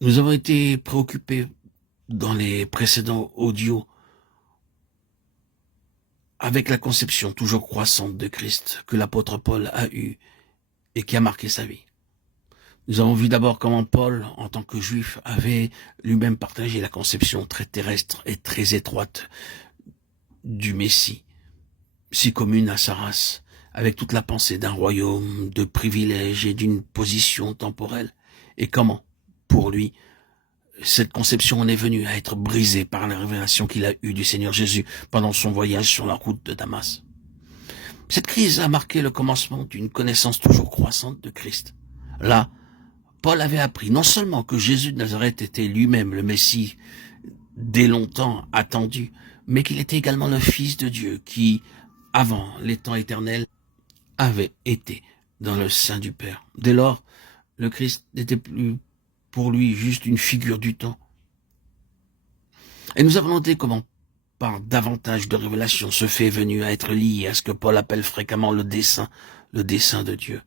Nous avons été préoccupés dans les précédents audios avec la conception toujours croissante de Christ que l'apôtre Paul a eue et qui a marqué sa vie. Nous avons vu d'abord comment Paul, en tant que juif, avait lui-même partagé la conception très terrestre et très étroite du Messie, si commune à sa race, avec toute la pensée d'un royaume, de privilèges et d'une position temporelle. Et comment, pour lui, cette conception en est venue à être brisée par la révélation qu'il a eue du Seigneur Jésus pendant son voyage sur la route de Damas. Cette crise a marqué le commencement d'une connaissance toujours croissante de Christ. Là, Paul avait appris non seulement que Jésus de Nazareth était lui-même le Messie dès longtemps attendu, mais qu'il était également le Fils de Dieu qui, avant les temps éternels, avait été dans le sein du Père. Dès lors, le Christ n'était plus pour lui juste une figure du temps. Et nous avons noté comment, par davantage de révélations, ce fait est venu à être lié à ce que Paul appelle fréquemment le dessein de Dieu,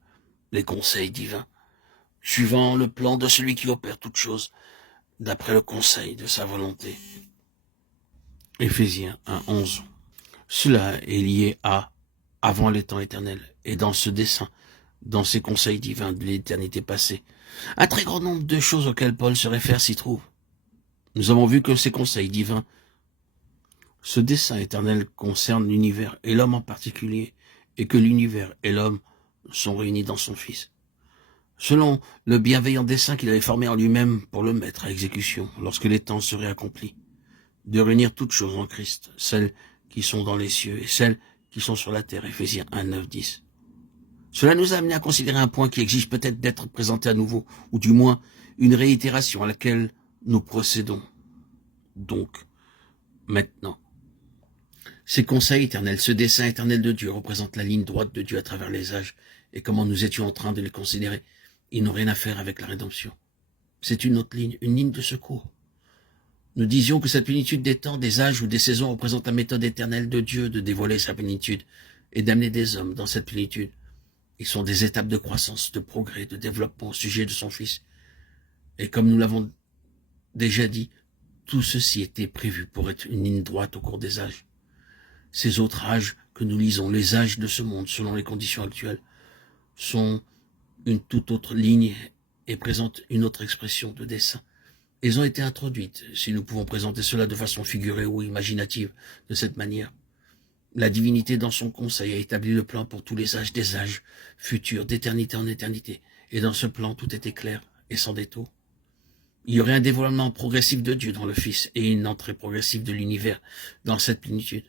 les conseils divins, suivant le plan de celui qui opère toutes choses, d'après le conseil de sa volonté. Éphésiens 1:11. Cela est lié à avant les temps éternels, et dans ce dessein, dans ces conseils divins de l'éternité passée. Un très grand nombre de choses auxquelles Paul se réfère s'y trouvent. Nous avons vu que ces conseils divins, ce dessein éternel concerne l'univers et l'homme en particulier, et que l'univers et l'homme sont réunis dans son Fils. Selon le bienveillant dessein qu'il avait formé en lui-même pour le mettre à exécution, lorsque les temps seraient accomplis, de réunir toutes choses en Christ, celles qui sont dans les cieux et celles qui sont sur la terre, Éphésiens 1:9-10. Cela nous a amené à considérer un point qui exige peut-être d'être présenté à nouveau, ou du moins une réitération à laquelle nous procédons. Donc, maintenant, ces conseils éternels, ce dessein éternel de Dieu représente la ligne droite de Dieu à travers les âges, et comment nous étions en train de les considérer, ils n'ont rien à faire avec la rédemption. C'est une autre ligne, une ligne de secours. Nous disions que cette plénitude des temps, des âges ou des saisons représente la méthode éternelle de Dieu de dévoiler sa plénitude et d'amener des hommes dans cette plénitude. Ils sont des étapes de croissance, de progrès, de développement au sujet de son Fils. Et comme nous l'avons déjà dit, tout ceci était prévu pour être une ligne droite au cours des âges. Ces autres âges que nous lisons, les âges de ce monde selon les conditions actuelles, sont une toute autre ligne et présentent une autre expression de dessein. Elles ont été introduites, si nous pouvons présenter cela de façon figurée ou imaginative, de cette manière. La divinité dans son conseil a établi le plan pour tous les âges des âges futurs, d'éternité en éternité. Et dans ce plan, tout était clair et sans détour. Il y aurait un dévoilement progressif de Dieu dans le Fils et une entrée progressive de l'univers dans cette plénitude.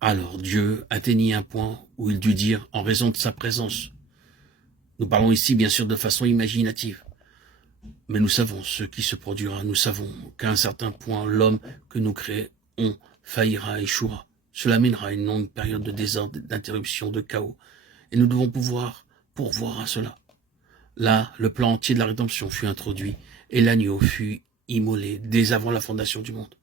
Alors Dieu atteignit un point où il dut dire, en raison de sa présence, nous parlons ici bien sûr de façon imaginative, mais nous savons ce qui se produira, nous savons qu'à un certain point, l'homme que nous créons faillira, échouera. Cela mènera à une longue période de désordre, d'interruption, de chaos, et nous devons pouvoir pourvoir à cela. Là, le plan entier de la rédemption fut introduit, et l'agneau fut immolé dès avant la fondation du monde.